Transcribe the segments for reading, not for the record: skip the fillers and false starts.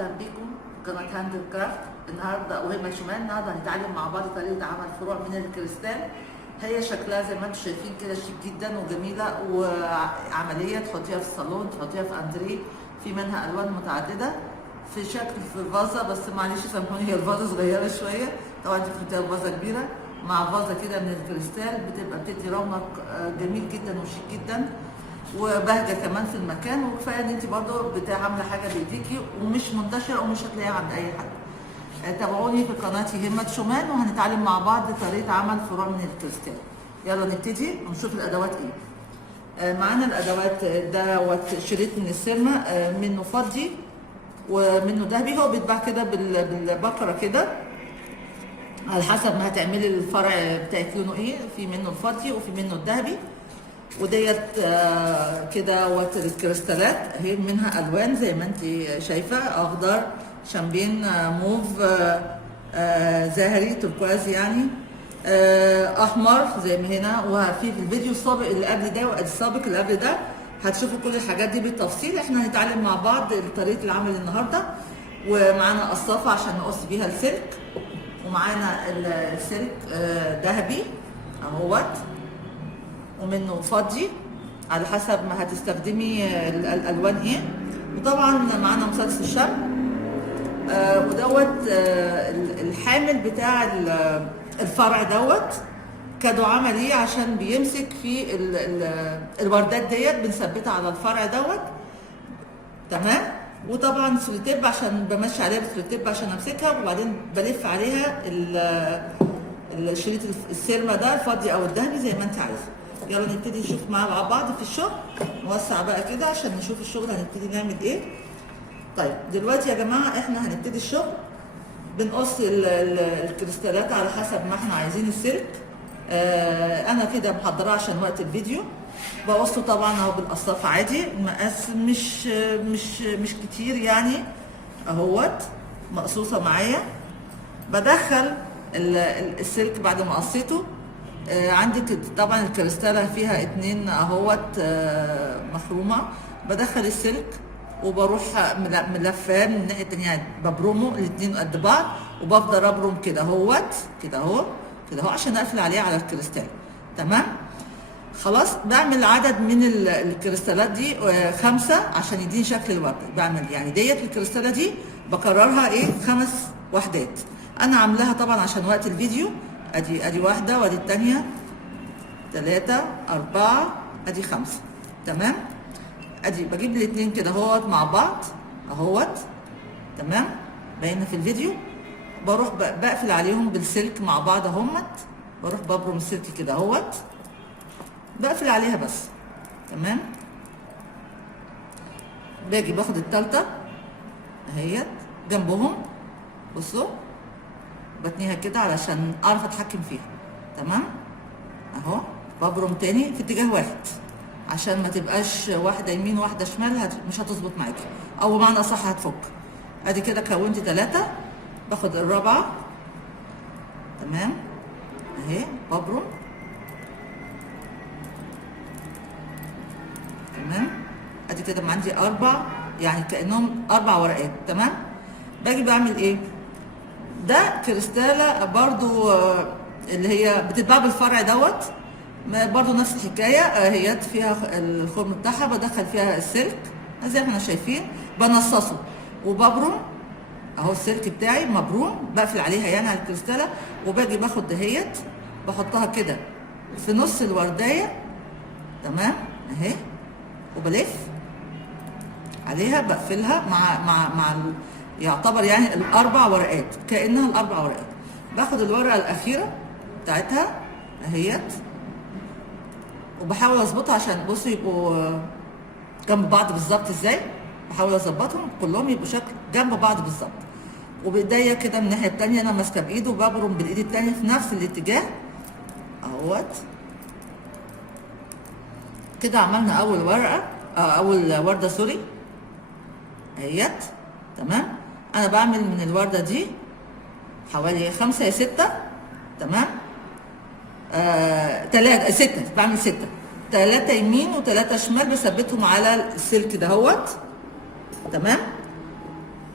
اهلا بيكم قناه هاند كرافت. النهارده وهي مشمال النهارده هنتعلم مع بعض طريقه عمل فروع من الكريستال. هي شكلها زي ما انتم شايفين كده شيك جدا وجميله وعمليه، تحطيها في الصالون، تحطيها في اندريه، في منها الوان متعدده في شكل في فازه، بس معلش سامحوني هي الفازه صغيره شويه، طبعا انت بتحطيها في فازه كبيره مع فازه كده من الكريستال بتبقى بتدي رونق جميل جدا وشيك جدا وبهجه كمان في المكان. وكفايه ان انت برضو عامله حاجه بايديكي ومش منتشره ومش هتلاقيها عند اي حد. تابعوني في قناتي همة شومان وهنتعلم مع بعض طريقه عمل فروع من الكريستال. يلا نبتدي ونشوف الادوات ايه. معانا الادوات دوت شريط من السيرما، منه فضي ومنه ذهبي، هو بيتباع كده بالبكره كده على حسب ما هتعملي الفرع بتاعك لونه ايه، في منه الفضي وفي منه الذهبي. وديت كده وتر الكريستالات اهي، منها الوان زي ما انت شايفه، اخضر، شامبين، موف، زهري، تركواز يعني، احمر زي ما هنا. وفي الفيديو السابق اللي قبل ده والسابق اللي قبل ده هتشوفوا كل الحاجات دي بالتفصيل. احنا هنتعلم مع بعض طريقه العمل النهارده. ومعانا قصافه عشان نقص بيها السلك، ومعانا السلك ذهبي اهوت، ومنه فضي على حسب ما هتستخدمي الالوان ايه. وطبعا معانا مسدس الشمع، ودوت الحامل بتاع الفرع دوت كدعامه ليه عشان بيمسك في الوردات ديت، بنثبتها على الفرع دوت تمام. وطبعا سوليتيب عشان بمشي عليها بالسوليتيب عشان امسكها، وبعدين بلف عليها الشريط السيرما ده الفضي او الذهبي زي ما انت عايزه. يلا نبتدي نشوف مع بعض في الشغل، نوسع بقى كده عشان نشوف الشغل هنبتدي نعمل ايه. طيب دلوقتي يا جماعه احنا هنبتدي الشغل. بنقص الكريستالات على حسب ما احنا عايزين السلك. انا كده محضراه عشان وقت الفيديو. بقصه طبعا اهو بالقصافه عادي، المقاس مش كتير يعني اهوت، مقصوصه معايا. بدخل السلك بعد ما قصيته. عندي طبعا الكريستاله فيها 2 اهوت مخرومه. بدخل السلك وبروح ملفاه من الناحيه التانيه، ببرمه الاتنين قد بعض، وبفضل ابرم كده اهوت، كده اهو كده اهو عشان اقفل عليه على الكريستال تمام. خلاص بعمل عدد من الكريستالات دي 5 عشان يديني شكل الورده. بعمل يعني ديت الكريستاله دي بكررها ايه 5 وحدات. انا عاملاها طبعا عشان وقت الفيديو. ادي واحده وادي الثانيه 3 4 ادي 5 تمام. ادي بجيب الاثنين كده اهوت مع بعض اهوت تمام، باينه في الفيديو. بروح بقفل عليهم بالسلك مع بعض اهمت، بروح ببرم السلك كده اهوت، بقفل عليها بس تمام. باجي باخد الثالثه اهيت جنبهم، بصوا بتنيها كده علشان اعرف اتحكم فيها تمام اهو. ببرم تاني في اتجاه واحد عشان ما تبقاش واحده يمين واحده شمال، مش هتظبط معاكي، او بمعنى اصح هتفك. ادي كده كونت 3. باخد الرابعه تمام اهي، ببرم تمام. ادي كده عندي 4 يعني كانهم 4 ورقات تمام. باجي بعمل ايه؟ ده كريستاله برضو اللي هي بتتباع بالفرع دوت، برضو نفس الحكايه. هي فيها الخرم بتاعها، بدخل فيها السلك زي ما احنا شايفين، بنصصه وببرم اهو السلك بتاعي مبروم، بقفل عليها يعني على الكريستاله. وباجي باخد دهيت بحطها كده في نص الوردايه تمام اهي، وبلف عليها بقفلها مع يعتبر يعني ال4 ورقات، كانها ال4 ورقات. باخد الورقه الاخيره بتاعتها اهيت، وبحاول اظبطها عشان بصوا يبقوا جنب بعض بالظبط. ازاي بحاول اظبطهم كلهم يبقوا شكل جنب بعض بالظبط. وبايديا كده من الناحيه التانيه انا ماسكه بايد وببرم بالايد التانيه في نفس الاتجاه اهوت كده. عملنا اول ورقه اول ورده سوري اهيت تمام. انا بعمل من الورده دي حوالي 5 يا 6 تمام. 3 6 بعمل 6، 3 يمين و3 شمال بثبتهم على السلك دهوت تمام.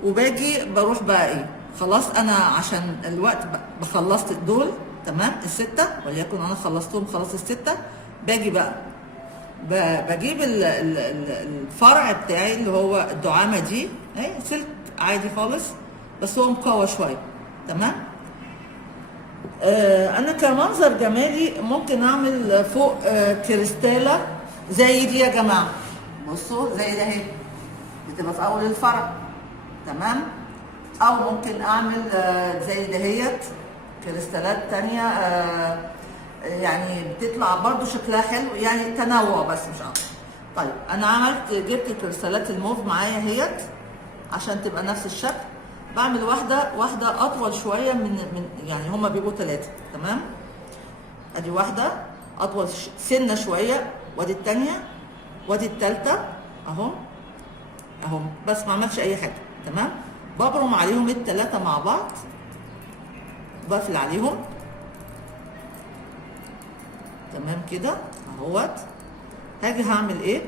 وباجي بروح بقى ايه، خلاص انا عشان الوقت بخلصت دول تمام الستة، وليكن انا خلصتهم خلاص الستة. باجي بقى بجيب الفرع بتاعي اللي هو الدعامة دي، اهي سلك عادي خالص بس هو مقوى شوية تمام. انا كمنظر جمالي ممكن اعمل فوق كريستالة زي دي يا جماعة، بصوا زي ده اهي بتبقى في اول الفرع تمام. او ممكن اعمل زي دهيت كريستالات تانية يعني بتطلع برضو شكلها حلو، يعني تنوع بس مش اكتر. طيب انا عملت جبت كريستالات الموف معايا اهيت عشان تبقى نفس الشكل. بعمل واحدة اطول شوية من يعني هما بيبقوا 3 تمام. ادي واحدة اطول سنة شوية، وادي التانية وادي التالتة اهو اهو، بس ما عملتش اي حاجة تمام. ببرم عليهم ال3 مع بعض، بقفل عليهم تمام كده اهوت. هاجي هعمل ايه،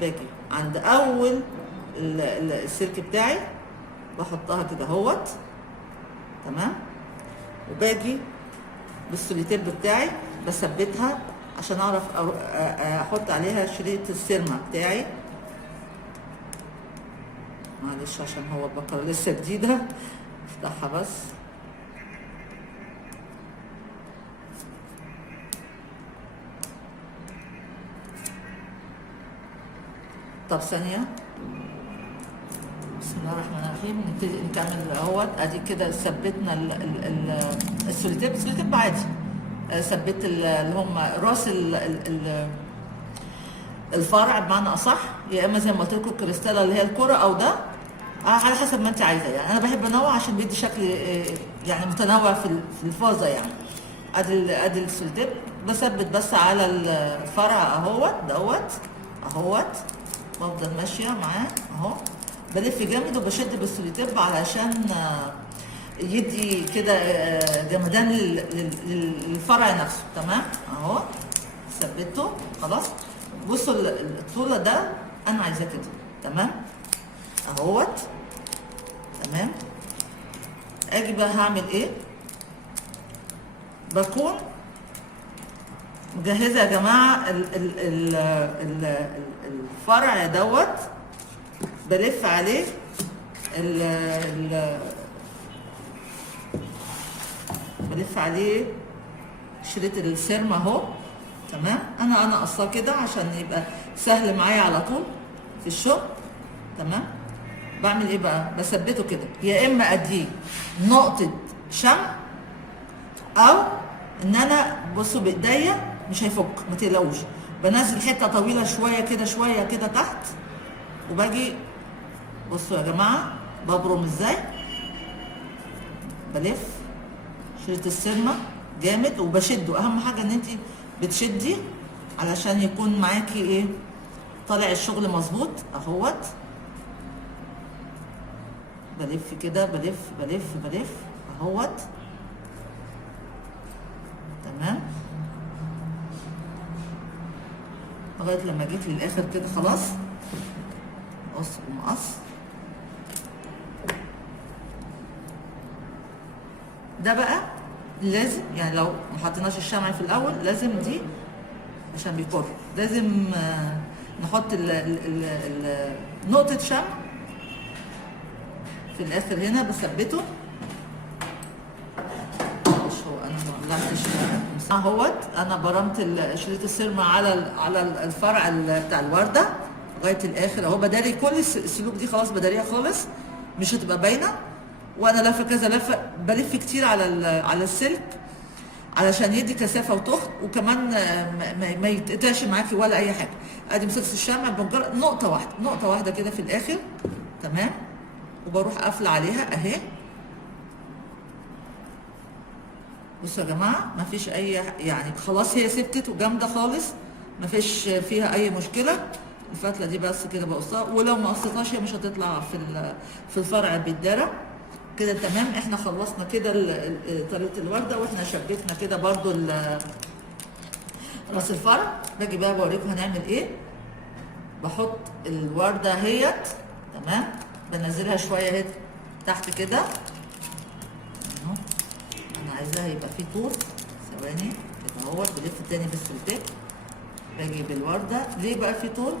باجي عند اول السلك بتاعي بحطها كده اهوت تمام، وباجي بالسوليتيب بتاعي بثبتها عشان اعرف احط عليها شريط السيرما بتاعي. معلش عشان هو البقرة لسه جديدة، افتحها بس. طب ثانية، بسم الله الرحمن الرحيم. نبتدي نكمل اهوت. ادي كده ثبتنا السوليتيب عادي، ثبت اللي هم راس الفرع بمعنى اصح، يا اما زي ما قلت لكم الكريستاله اللي هي الكره او ده على حسب ما انت عايزه. يعني انا بحب انوع عشان بيدي شكل يعني متنوع في الفازه يعني. ادي السوليتيب بثبت بس على الفرع اهوت اهوت، بفضل ماشيه معاه اهو، بلف جامد وبشد بالسوليتيب علشان يدي كده جمدان للفرع نفسه تمام اهو. ثبته خلاص. بصوا الطولة ده انا عايزاه كده تمام اهوت تمام. اجي بقى هعمل ايه، بكون مجهزه يا جماعه الفرع دوت، بلف عليه بلف عليه شريط السيرما اهو تمام. انا قصاه كده عشان يبقى سهل معايا على طول في الشغل تمام. بعمل ايه بقى، بثبته كده، يا اما اديه نقطه شمع او ان انا بصوا بايديا مش هيفك ما تقلقوش، بنزل حته طويله شويه كده شويه كده تحت، وباجي بصوا يا جماعه ببرم ازاي، بلف شريط السيرما جامد وبشده. اهم حاجه ان انت بتشدي علشان يكون معاكي ايه، طالع الشغل مظبوط اهوت. بلف كده بلف اهوت تمام لغايه لما جيت للاخر كده خلاص. قص ومقص ده بقى لازم، يعني لو ما حطيناش الشمع في الاول لازم دي عشان بيكر، لازم نحط نقطه شمع في الاخر هنا بثبته. مش هو انا ما ولعتش اهوت، انا برمت شريط السيرما على الفرع بتاع الورده لغايه الاخر اهو. بداري كل السلوك دي خلاص، بداريها خالص مش هتبقى باينه. وانا لفه كذا لفه، بلف كتير على السلك علشان يدي كثافه وتخن، وكمان ما يتقطعش معاكي ولا اي حاجه. ادي مسكت الشمع بمجرد نقطه واحده كده في الاخر تمام، وبروح قافله عليها اهي. بصوا يا جماعه مفيش اي يعني خلاص هي ثبتت وجامده خالص، مفيش فيها اي مشكله. الفتله دي بس كده بقصها، ولو ما قصيتهاش هي مش هتطلع في الفرع بالدرع كده تمام. احنا خلصنا كده طريقه الورده، واحنا شبكنا كده برضو راس الفرع. باجي بقى بوريكم هنعمل ايه. بحط الورده اهيت تمام، بنزلها شويه اهي تحت كده اهو. انا عايزاها يبقى فيه طول. ثواني كده اهوت، بلف تاني بالسلتيب، باجي بالورده. ليه بقى في طول؟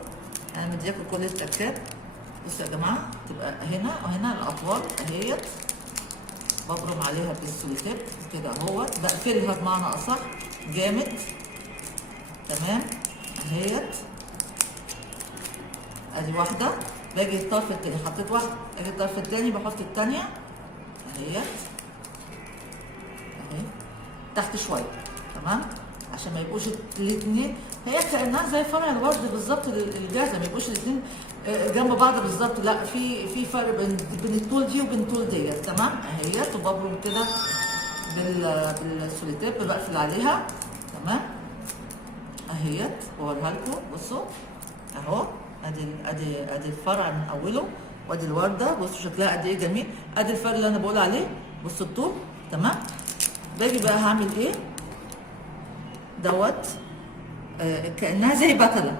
انا مدياكم كل التكات. بصوا يا جماعه، تبقى هنا وهنا الاطوال اهيت، ببرم عليها بالسلتيب كده اهوت، بقفلها بمعنى اصح جامد. تمام اهيت، ادي واحده. باجي الطرف التاني، حطيت واحده، اجي الطرف التاني بحط التانيه اهيت اهي تحت شويه. تمام، عشان ما يبقوش الاثنين، هي كانها زي فرع الورد بالظبط الجاهزه، ما يبقوش الاثنين جنب بعض بالظبط، لا في فرق بين الطول دي وبين الطول ديت. تمام اهيت، وببرم كده بالسوليتيب، بقفل عليها. تمام اهيت، بوريها لكم. بصوا اهو، ادي الفرع من اوله، وادي الورده. بصوا شكلها قد ايه جميل. ادي الفرق اللي انا بقول عليه، بصوا الطول. تمام، باجي بقى هعمل ايه دوت. كانها زي بتله،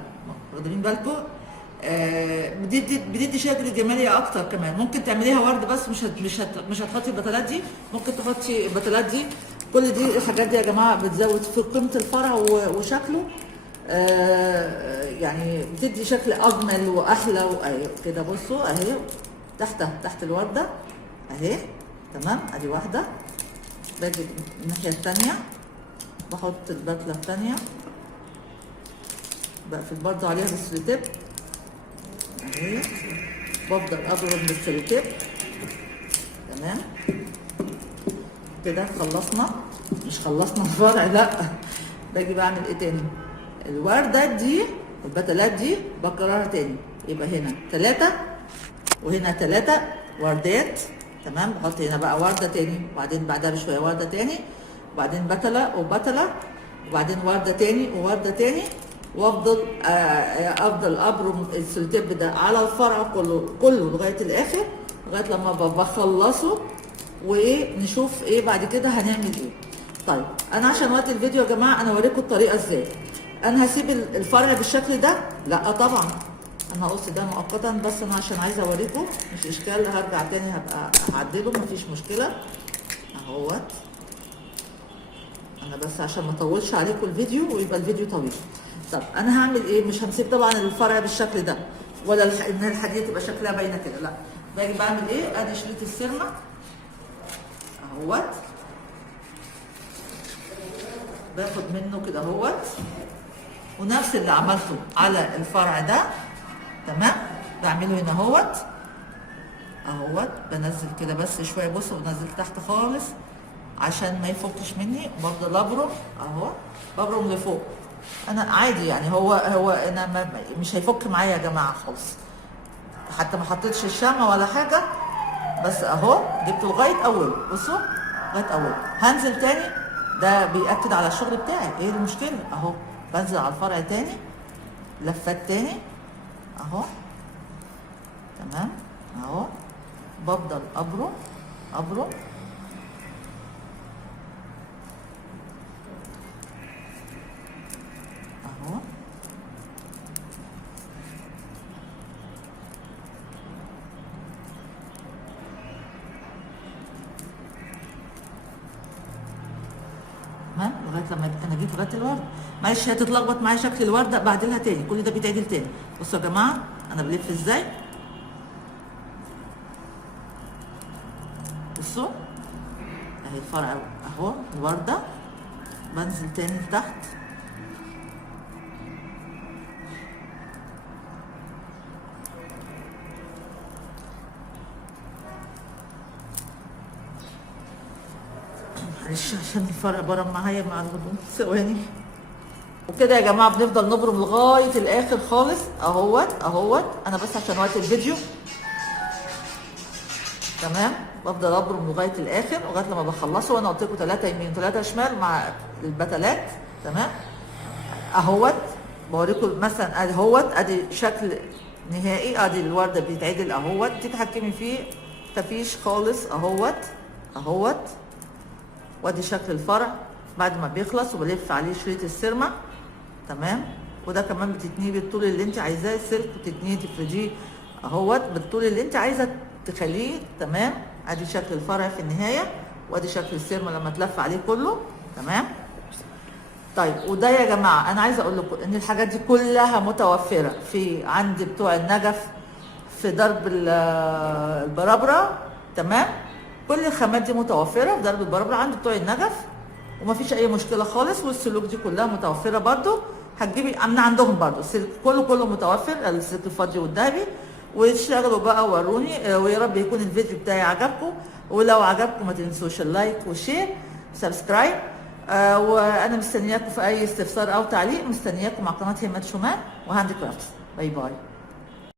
واخدين بالكم؟ بتدي شكل جمالي اكتر. كمان ممكن تعمليها ورد، بس مش هتحطي البتلات دي، ممكن تحطي البتلات دي. كل دي الحاجات دي يا جماعه بتزود في قيمه الفرع وشكله. يعني بتدي شكل اجمل واحلى كده. بصوا اهي تحت الورده اهي. تمام، ادي واحده. باجي الناحيه الثانيه، بحط البتله الثانيه، بقفل برضه عليها بالسلوتيب اهي، بفضل اضرب بالسلوتيب. تمام كده خلصنا. مش خلصنا الفرع، لا. باجي بعمل ايه تاني؟ الورده دي والبتلات دي بكررها تاني، يبقى هنا 3 وهنا 3 وردات. تمام، بحط هنا بقى ورده تاني، وبعدين بعدها بشويه ورده تاني، وبعدين بتله وبتله، وبعدين ورده تاني وورده تاني، وافضل افضل ابرم السلتيب ده على الفرع كله لغايه الاخر، لغايه لما بخلصه. وايه نشوف ايه بعد كده هنعمل ايه. طيب انا عشان وقت الفيديو يا جماعه انا اوريكم الطريقه ازاي. انا هسيب الفرع بالشكل ده؟ لا طبعا، انا هقص ده مؤقتا، بس انا عشان عايزه اوريكم، مش اشكال، هرجع تاني هبقى اعدله، مفيش مشكله اهوت. انا بس عشان ما اطولش عليكم الفيديو ويبقى الفيديو طويل. طب انا هعمل ايه؟ مش هنسيب طبعا الفرع بالشكل ده، ولا ان الحديده تبقى شكلها باينه كده، لا. باجي بعمل ايه؟ ادي شريط السيرما اهوت، باخد منه كده اهوت، ونفس اللي عملته على الفرع ده. تمام، بعمله هنا اهوت اهوت، بنزل كده بس شويه. بصوا بنزل تحت خالص عشان ما يفكش مني، بفضل ابرم اهو، ببرم لفوق. انا عادي يعني، هو انا مش هيفك معايا يا جماعه خالص، حتى ما حطيتش الشمع ولا حاجه، بس اهو جبته لغايه اوله. بصوا لغايه اوله، هنزل تاني، ده بيأكد على الشغل بتاعي. ايه المشكله؟ اهو بنزل على الفرع تاني، لفات تاني اهو. تمام اهو، بفضل ابرم اهو. لغايه لما انا جيت لغايه الورده. معلش هتتلخبط معايا شكل الورده، بعدلها تاني، كل ده بيتعدل تاني. بصوا يا جماعه انا بلف ازاي. بصوا اهي الفرع اهو، الورده، بنزل تاني لتحت معلش عشان الفرع برم معايا مع الهدوم. ثواني. وكده يا جماعه بنفضل نبرم لغايه الاخر خالص اهوت. انا بس عشان وقت الفيديو. تمام، بفضل ابرم لغايه الاخر، لغايه لما بخلصه. وانا قلت لكم 3 يمين 3 شمال مع البتلات. تمام اهوت، بوريكم مثلا اهوت، ادي شكل نهائي. ادي الورده بيتعدل اهوت، تتحكمي فيه مفيش خالص اهوت. وادي شكل الفرع بعد ما بيخلص، وبلف عليه شريط السيرما. تمام، وده كمان بتتنيه بالطول اللي انت عايزاه، السلك بتتنيه تفرديه اهوت بالطول اللي انت عايزه تخليه. تمام، ادي شكل الفرع في النهايه، وادي شكل السيرما لما تلف عليه كله. تمام. طيب وده يا جماعه انا عايزه اقول لكم ان الحاجات دي كلها متوفره في عند بتوع النجف في درب البرابره. تمام، كل الخامات دي متوفره في درب البرابره عند بتوع النجف، ومفيش اي مشكله خالص. والسلوك دي كلها متوفره برده، هتجيبي من عندهم برده. السلك كله متوفر، السلك الفضي والذهبي. واشتغلوا بقى وروني، ويا رب يكون الفيديو بتاعي عجبكم. ولو عجبكم ما تنسوش اللايك والشير سبسكرايب. وانا مستنياكم في اي استفسار او تعليق، مستنياكم مع قناه همات شومان وهاند كرافتس. باي باي.